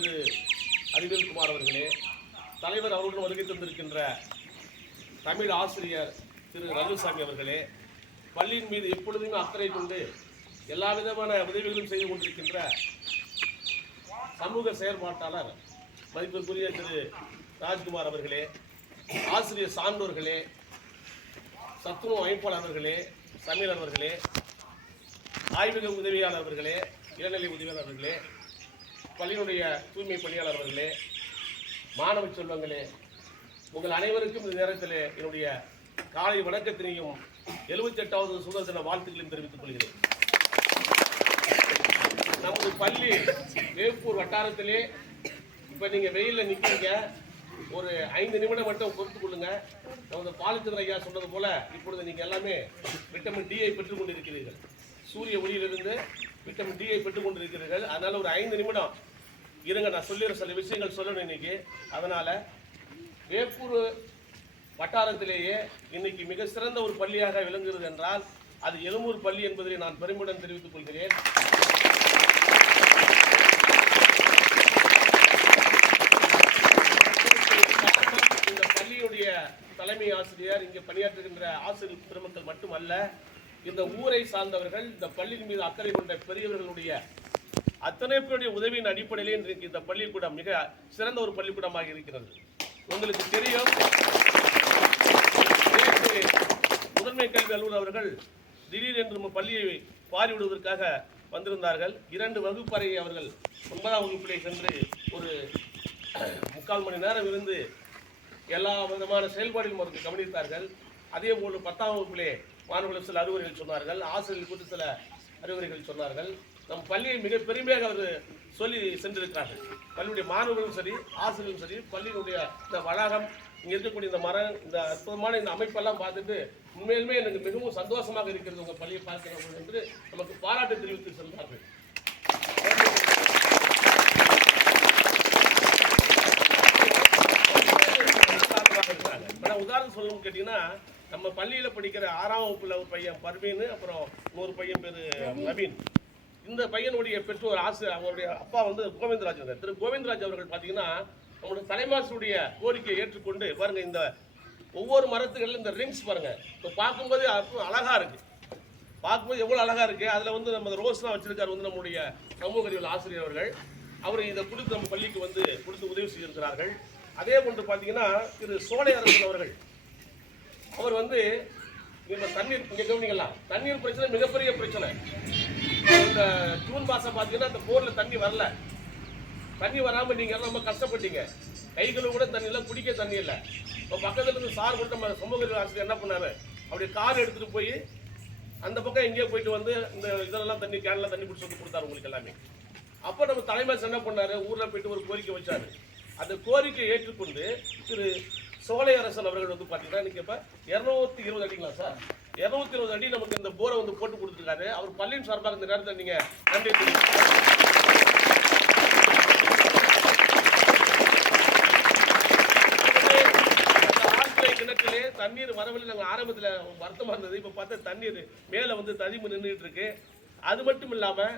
திரு அறிவியல்குமார் அவர்களே, தலைவர் அவர்களுடன் வருகை தந்திருக்கின்ற தமிழ் ஆசிரியர் திரு ரகுசாமி அவர்களே, பள்ளியின் மீது எப்பொழுதுமே அக்கறை கொண்டு எல்லா விதமான உதவிகளும் செய்து கொண்டிருக்கின்ற சமூக செயற்பாட்டாளர் மதிப்பிற்குரிய திரு ராஜ்குமார் அவர்களே, ஆசிரியர் சான்றோர்களே, சத்துணவு அமைப்பாளர்களே, சமையலர் அவர்களே, ஆய்வக உதவியாளர்களே, இளநிலை உதவியாளர்களே, பள்ளியினுடைய தூய்மை பணியாளர்களே, மாணவ செல்வங்களே, உங்கள் அனைவருக்கும் இந்த நேரத்தில் என்னுடைய காலை வணக்கத்தினையும் 78வது சுதந்திர தின வாழ்த்துக்களையும் தெரிவித்துக் கொள்கிறேன். நமது பள்ளி வேப்பூர் வட்டாரத்திலே இப்போ நீங்கள் வெயிலில் நிற்கிறீங்க, ஒரு 5 நிமிடம் மட்டும் பொறுத்துக் கொள்ளுங்க. நமது பாலச்சந்திர ஐயா சொன்னது போல இப்பொழுது நீங்கள் எல்லாமே விட்டமின் டியை பெற்றுக் கொண்டிருக்கிறீர்கள். சூரிய ஒளியிலிருந்து விட்டமின் டியை பெற்றுக் கொண்டிருக்கிறீர்கள். அதனால ஒரு 5 நிமிடம் இருங்க, நான் சொல்லிடுற சில விஷயங்கள் சொல்லணும் இன்னைக்கு. அதனால வேப்பூர் வட்டாரத்திலேயே இன்னைக்கு மிக சிறந்த ஒரு பள்ளியாக விளங்குகிறது என்றால் அது எழும்பூர் பள்ளி என்பதை நான் பெருமையுடன் தெரிவித்துக் கொள்கிறேன். இந்த பள்ளியுடைய தலைமை ஆசிரியர், இங்கே பணியாற்றுகின்ற ஆசிரியர் பெருமக்கள் மட்டுமல்ல, இந்த ஊரை சார்ந்தவர்கள், இந்த பள்ளியின் மீது அக்கறை கொண்ட பெரியவர்களுடைய அத்தனை பேருடைய உதவியின் அடிப்படையிலே இன்றைக்கு இந்த பள்ளிக்கூடம் மிக சிறந்த ஒரு பள்ளிக்கூடமாக இருக்கிறது. உங்களுக்கு தெரியும், முதன்மை கல்வி அலுவலர் அவர்கள் திடீரென்று நம்ம பள்ளியை பாரிவிடுவதற்காக வந்திருந்தார்கள். 2 வகுப்பறை அவர்கள் 9ஆம் வகுப்பிலே சென்று ஒரு 3/4 மணி நேரம் இருந்து எல்லா விதமான செயல்பாடுகளும் அவர்கள் கவனித்தார்கள். அதே போன்று 10ஆம் வகுப்பிலே மாணவர்கள் சில அறிவுரைகள் சொன்னார்கள், ஆசிரியர்கள் குறித்து சில அறிவுரைகள் சொன்னார்கள். நம் பள்ளியை மிக பெருமையாக அவர் சொல்லி சென்றிருக்கிறார்கள். பள்ளியுடைய மாணவர்களும் சரி, ஆசிரியர்களும் சரி, பள்ளியினுடைய இந்த வளாகம், இங்கே இருக்கக்கூடிய இந்த மரம், இந்த அற்புதமான இந்த அமைப்பெல்லாம் பார்த்துட்டு உண்மையிலுமே எனக்கு மிகவும் சந்தோஷமாக இருக்கிறது உங்கள் பள்ளியை பார்க்கிறவர்கள் என்று நமக்கு பாராட்டு தெரிவித்து சென்றார்கள். உதாரணம் சொல்லணும்னு கேட்டீங்கன்னா, நம்ம பள்ளியில படிக்கிற 6ஆம் வகுப்புல ஒரு பையன் பர்வீன், அப்புறம் இன்னொரு பையன் பேரு நவீன். இந்த பையனுடைய பெற்றோர் ஆசிரியர், அவருடைய அப்பா வந்து கோவிந்தராஜ். திரு கோவிந்தராஜ் அவர்கள் பார்த்தீங்கன்னா நம்முடைய தலைமாசுடைய கோரிக்கையை ஏற்றுக்கொண்டு பாருங்க, இந்த ஒவ்வொரு மரத்துகளிலும் இந்த ரிங்ஸ் பாருங்க, இப்போ பார்க்கும்போது அழகா இருக்கு, பார்க்கும்போது எவ்வளவு அழகா இருக்கு. அதுல வந்து நம்ம ரோஸ்லாம் வச்சிருக்காரு வந்து நம்முடைய சமூக அறிவியல் ஆசிரியர் அவர்கள். அவர் இதை கொடுத்து நம்ம பள்ளிக்கு வந்து கொடுத்து உதவி செய்திருக்கிறார்கள். அதே போன்று பார்த்தீங்கன்னா திரு சோலை அரசன் அவர்கள், அவர் வந்து இந்த தண்ணீர், இங்கே கவனிக்கலாம், தண்ணீர் பிரச்சனை மிகப்பெரிய பிரச்சனை. இந்த ஜூன் மாதம் பார்த்தீங்கன்னா அந்த போரில் தண்ணி வரல, தண்ணி வராமல் நீங்கள் ரொம்ப கஷ்டப்பட்டீங்க. கைகளும் கூட தண்ணி இல்லை, குடிக்க தண்ணி இல்லை. இப்போ பக்கத்தில் இருந்து சார் கூட நம்ம சமூக ஆசிரியர் என்ன பண்ணாரு, அப்படியே கார் எடுத்துகிட்டு போய் அந்த பக்கம் எங்கேயோ போயிட்டு வந்து இந்த இதெல்லாம் தண்ணி, கேனில் தண்ணி பிடிச்சி வந்து கொடுத்தாரு உங்களுக்கு எல்லாமே. அப்போ நம்ம தலைமையார் என்ன பண்ணாரு, ஊரில் போயிட்டு ஒரு கோரிக்கை வச்சாரு. அந்த கோரிக்கையை ஏற்றுக்கொண்டு திரு சோலை அரசன் அவர்கள் வந்து பார்த்தீங்கன்னா இன்னைக்கு இப்போ 220 அடிங்களா சார், 220 அடி நமக்கு இந்த போரை வந்து போட்டு கொடுத்துருக்காரு. அவர் பள்ளியின் சார்பாக இந்த நேரத்தில் நீங்கள் நன்றி ஆழ்துளை கிணற்றிலே தண்ணீர் வரவில்லை. நாங்கள் ஆரம்பத்தில் வருத்தமாக இருந்தது, இப்போ பார்த்தா தண்ணீர் மேலே வந்து ததிமு நின்றுட்டு இருக்கு. அது மட்டும் இல்லாமல்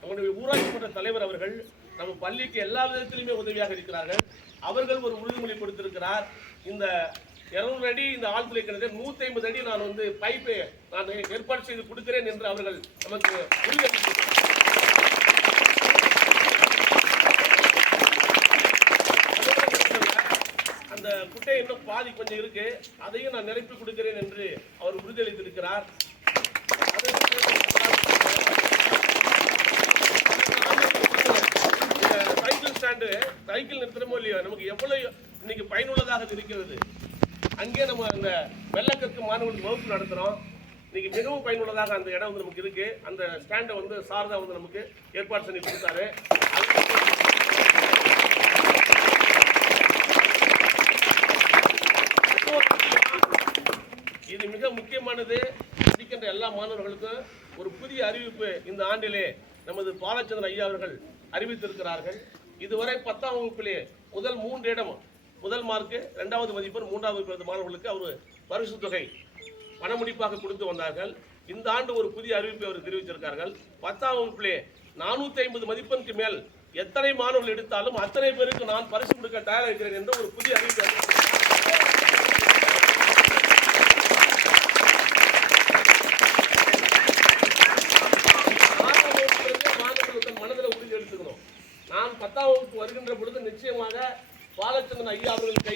நம்முடைய ஊராட்சி மன்ற தலைவர் அவர்கள் நம்ம பள்ளிக்கு எல்லா விதத்திலுமே உதவியாக இருக்கிறார்கள். அவர்கள் ஒரு உறுதிமொழி கொடுத்திருக்கிறார், இந்த 200 அடி இந்த ஆழ்துளை கிணறு 150 அடி நான் வந்து பைப்பை நான் ஏற்பாடு செய்து கொடுக்கிறேன் என்று அவர்கள் நமக்கு உறுதியளித்திருக்கிறார். அந்த குட்டை இன்னும் பாதி கொஞ்சம் இருக்கு, அதையும் நான் நிரப்பி கொடுக்கிறேன் என்று அவர் உறுதியளித்திருக்கிறார். சைக்கிள் நிறுத்தமோ இல்லையோ, நமக்கு எவ்வளவு இன்னைக்கு பயனுள்ளதாக இருக்கிறது. அங்கே நம்ம அந்த வெள்ளக்கற்கு மாணவர்களுக்கு வகுப்பு நடத்துறோம். இன்னைக்கு மிகவும் பயனுள்ளதாக அந்த இடம் வந்து நமக்கு இருக்கு. அந்த ஸ்டாண்டை வந்து சாரதா வந்து நமக்கு ஏற்பாடு பண்ணி கொடுத்தாரு. இது மிக முக்கியமானது. படிக்கின்ற எல்லா மாணவர்களுக்கும் ஒரு புதிய அறிவிப்பு இந்த ஆண்டிலே நமது பாலச்சந்திரன் ஐயா அவர்கள் அறிவித்திருக்கிறார்கள். இதுவரை 10ஆம் வகுப்பிலே முதல் 3 இடம், முதல் மார்க்கு, 2வது மதிப்பெண், 3வது வகுப்பு மாணவர்களுக்கு அவர் பரிசு தொகை பணமுடிப்பாக கொடுத்து வந்தார்கள். இந்த ஆண்டு ஒரு புதிய அறிவிப்பை அவர் தெரிவித்திருக்கார்கள். 10ஆம் வகுப்பிலே 450 மதிப்பெண்க்கு மேல் எத்தனை மாணவர்கள் எடுத்தாலும் அத்தனை பேருக்கு நான் பரிசு கொடுக்க தயாராக இருக்கிறேன் என்ற ஒரு புதிய அறிவிப்பு மாணவர்கள் மனதில் உறுதி எடுத்துக்கணும். நான் 10ஆம் வகுப்பு வருகின்ற பொழுது நிச்சயமாக பாலச்சந்திரன் ஐயா அவர்கள்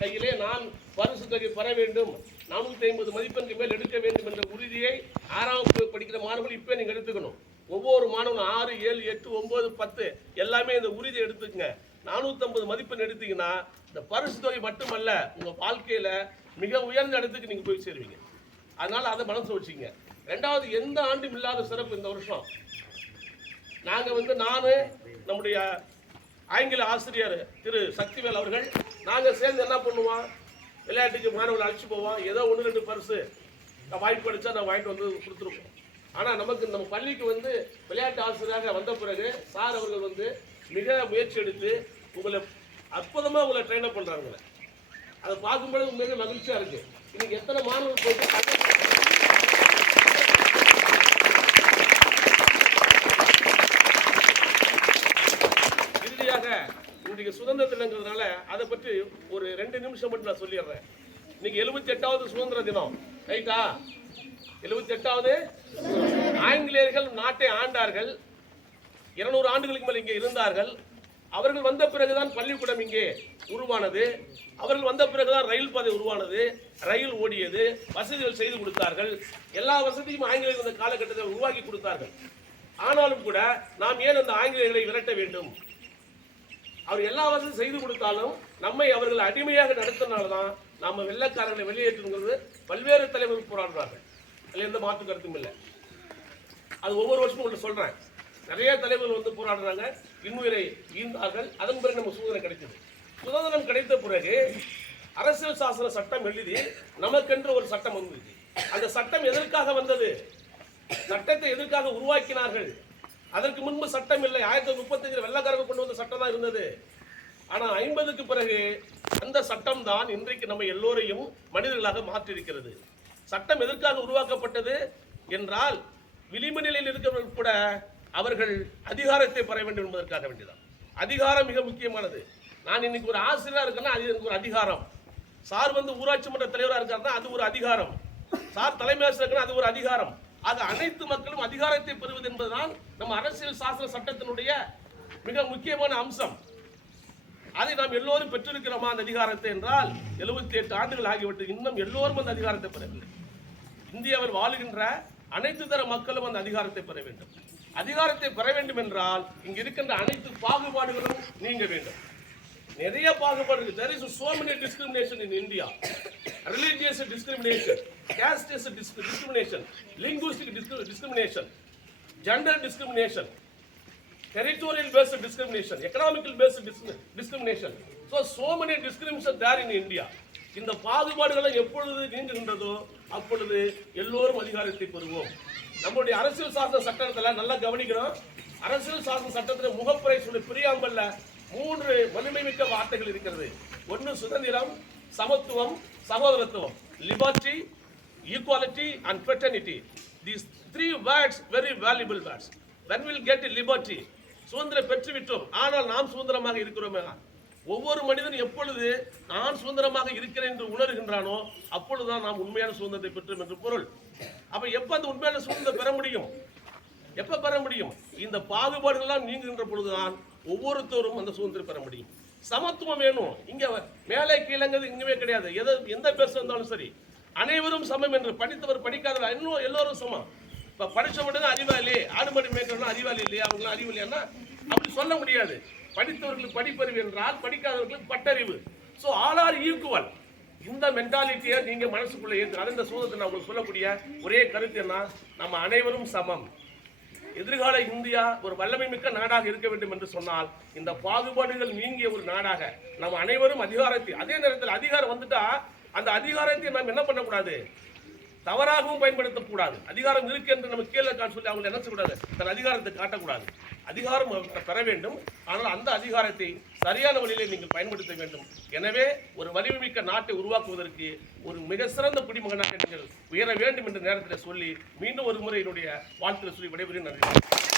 கையிலே நான் பரிசு தொகை பெற வேண்டும், 450 மதிப்பெண்க்கு மேல் எடுக்க வேண்டும் என்ற உறுதியை 6ஆம் வகுப்பு படிக்கிற மாணவர்கள் இப்போ நீங்கள் எடுத்துக்கணும். ஒவ்வொரு மாணவனும் 6, 7, 8, 9, 10 எல்லாமே இந்த உறுதியை எடுத்துக்கங்க. 450 மதிப்பெண் எடுத்தீங்கன்னா இந்த பரிசு தொகை மட்டுமல்ல, உங்கள் வாழ்க்கையில் மிக உயர்ந்த இடத்துக்கு நீங்கள் போய் சேருவீங்க. அதனால் அதை மனசில் வச்சுங்க. ரெண்டாவது, எந்த ஆண்டும் இல்லாத சிறப்பு இந்த வருஷம். நாங்கள் நான் நம்முடைய ஆங்கில ஆசிரியர் திரு சக்திவேல் அவர்கள் நாங்கள் சேர்ந்து என்ன பண்ணுவோம், விளையாட்டுக்கு மாணவர்களை அழைச்சி போவோம். ஏதோ 1-2 பரிசு வாய்ப்பு அடித்தா நான் வாங்கிட்டு வந்து கொடுத்துருப்போம். ஆனால் நமக்கு நம்ம பள்ளிக்கு விளையாட்டு ஆசிரியராக வந்த பிறகு சார் அவர்கள் மிக முயற்சி எடுத்து உங்களை அற்புதமாக உங்களை ட்ரெயின் அப் பண்ணுறாங்க. அதை பார்க்கும்போது உண்மையிலே மகிழ்ச்சியாக இருக்குது. இன்னைக்கு எத்தனை மாணவர்கள் போயிட்டு இறுதியாக இன்றைக்கு சுதந்திர தினங்கிறதுனால அதை பற்றி ஒரு 2 நிமிஷம் மட்டும் நான் சொல்லிடுறேன். இன்னைக்கு 78வது சுதந்திர தினம், ரைட்டா? 78வது. ஆங்கிலேயர்கள் நாட்டை ஆண்டார்கள், 200 ஆண்டுகளுக்கு மேல் இங்கே இருந்தார்கள். அவர்கள் வந்த பிறகுதான் பள்ளிக்கூடம் இங்கே உருவானது. அவர்கள் வந்த பிறகுதான் ரயில் பாதை உருவானது, ரயில் ஓடியது, வசதிகள் செய்து கொடுத்தார்கள். எல்லா வசதியும் ஆங்கிலேயர்கள் இந்த காலகட்டத்தில் உருவாக்கி கொடுத்தார்கள். ஆனாலும் கூட நாம் ஏன் அந்த ஆங்கிலேயர்களை விரட்ட வேண்டும்? அவர் எல்லா வசதியும் செய்து கொடுத்தாலும் நம்மை அவர்கள் அடிமையாக நடத்தினால்தான் நம்ம வெள்ளைக்காரர்களை வெளியேற்றுங்கிறது பல்வேறு தலைவர்கள் போராடுறார்கள். அதில் எந்த மாற்று கருத்தும் இல்லை. அது ஒவ்வொரு வருஷமும் உங்களுக்கு சொல்றேன். நிறைய தலைவர்கள் போராடுறாங்க, இன்னுயிரை ஈந்தார்கள். அதன் பிறகு நம்ம சுதந்திரம் கிடைத்தது. சுதந்திரம் கிடைத்த பிறகு அரசியல் சாசன சட்டம் எழுதி நமக்கென்று ஒரு சட்டம் வந்தது. அந்த சட்டம் எதற்காக வந்தது? சட்டத்தை எதற்காக உருவாக்கினார்கள்? அதற்கு முன்பு சட்டம் இல்லை. 1935 வெள்ளக்காரர்கள் கொண்டு வந்த சட்டம் தான் இருந்தது. ஆனால் 50க்கு பிறகு அந்த சட்டம் தான் இன்றைக்கு நம்ம எல்லோரையும் மனிதர்களாக மாற்றியிருக்கிறது. சட்டம் எதற்காக உருவாக்கப்பட்டது என்றால், விளிம்பு நிலையில் இருக்கிறவர்கள் கூட அவர்கள் அதிகாரத்தை பெற வேண்டும் என்பதற்காக வேண்டியதான். அதிகாரம் மிக முக்கியமானது. நான் இன்னைக்கு ஒரு ஆசிரியராக இருக்கேன்னா அது எனக்கு ஒரு அதிகாரம். சார் ஊராட்சி மன்ற தலைவராக இருக்காருன்னா அது ஒரு அதிகாரம். சார் தலைமை ஆசிரியர் அது ஒரு அதிகாரம். ஆக அனைத்து மக்களும் அதிகாரத்தை பெறுவது என்பதுதான் நம்ம அரசியல் சாசன சட்டத்தினுடைய மிக முக்கியமான அம்சம். அதை நாம் எல்லோரும் பெற்றிருக்கிறோமா அந்த அதிகாரத்தை என்றால் 78 ஆண்டுகள் ஆகிவிட்டு இன்னும் எல்லோரும் அந்த அதிகாரத்தை பெறவில்லை. இந்தியாவில் வாழுகின்ற அனைத்து தர மக்களும் அந்த அதிகாரத்தை பெற வேண்டும். அதிகாரத்தை பெற வேண்டும் என்றால் இங்கு இருக்கின்ற அனைத்து பாகுபாடுகளும் நீங்க வேண்டும். நிறைய பாகுபாடு இருக்கு. There is so many discrimination in India. Religious discrimination, caste discrimination, linguistic discrimination, gender discrimination, territorial based discrimination, economical based discrimination. So many discrimination there in India. இந்த பாகுபாடுகளை எப்பொழுது நீங்குகின்றதோ அப்பொழுது எல்லோரும் அதிகாரத்தை பெறுவோம். நம்முடைய அரசியல் சாசன சட்டத்தில் நல்லா கவனிக்கணும். அரசியல் சாசன சட்டத்தில் முகப்புரை சொல்லி பிரியாம்பல்ல 3 வலிமை மிக்க வார்த்தைகள் இருக்கிறது. ஒன்று சுதந்திரம், சமத்துவம், சகோதரத்துவம். Liberty, equality and fraternity. These 3 words very valuable words. When we will get liberty, சுதந்திரம் பெற்றுவிட்டோம், ஆனால் நாம் சுதந்திரமாக இருக்கிறோமே. ஒவ்வொரு மனிதனும் எப்பொழுது நான் சுதந்திரமாக இருக்கிறேன் என்று உணர்கின்றானோ அப்பொழுதுதான் நாம் உண்மையான சுதந்திரத்தை பெற்றோம் என்று பொருள். அப்ப எப்ப அந்த உண்மையான சுதந்திரம் பெற முடியும்? எப்ப பெற முடியும்? இந்த பாகுபாடுகள்லாம் நீங்குகின்ற பொழுதுதான் ஒவ்வொருத்தரும் அந்த சுதந்திரம் பெற முடியும். சமத்துவம் வேணும். இங்க மேலே கீழங்கிறது இங்கவே கிடையாது. எந்த பேச வந்தாலும் சரி அனைவரும் சமம் என்று. படித்தவர் படிக்காதவர் இன்னும் எல்லோரும் சமம். இப்ப படிச்ச மட்டும் அறிவாளி, ஆடுமடி மேய்க்கிறவங்க அறிவாளி இல்லையா, அவங்களும் அறிவில்லையா அப்படி சொல்ல முடியாது. படித்தவர்களுக்கு படிப்பறிவு என்றால் படிக்காதவர்களுக்கு பட்டறிவு. So all are equal. இந்த மென்டாலிட்டியை நீங்க மனசுக்குள்ள ஏற்று அந்த சூழத்தை நான் உங்களுக்கு சொல்லக்கூடிய ஒரே கருத்து என்ன, நம்ம அனைவரும் சமம். எதிர்கால இந்தியா ஒரு வல்லமை மிக்க நாடாக இருக்க வேண்டும் என்று சொன்னால் இந்த பாகுபாடுகள் நீங்கிய ஒரு நாடாக நம்ம அனைவரும் அதிகாரத்தை, அதே நேரத்தில் அதிகாரம் வந்துட்டா அந்த அதிகாரத்தை நாம் என்ன பண்ணக்கூடாது, தவறாகவும் பயன்படுத்தக்கூடாது. அதிகாரம் இருக்கு என்று நம்ம கீழே சொல்லி அவங்க நினைச்சக்கூடாது, தன் அதிகாரத்தை காட்டக்கூடாது. அதிகாரம் பெற வேண்டும், ஆனால் அந்த அதிகாரத்தை சரியான வழியிலே நீங்கள் பயன்படுத்த வேண்டும். எனவே ஒரு வலிமைமிக்க நாட்டை உருவாக்குவதற்கு ஒரு மிக சிறந்த குடிமகனாக நீங்கள் உயர வேண்டும் என்ற நேரத்தில் சொல்லி மீண்டும் ஒரு முறை என்னுடைய வாழ்த்துக்களை சொல்லி விடைபெறுகிறேன். நன்றி.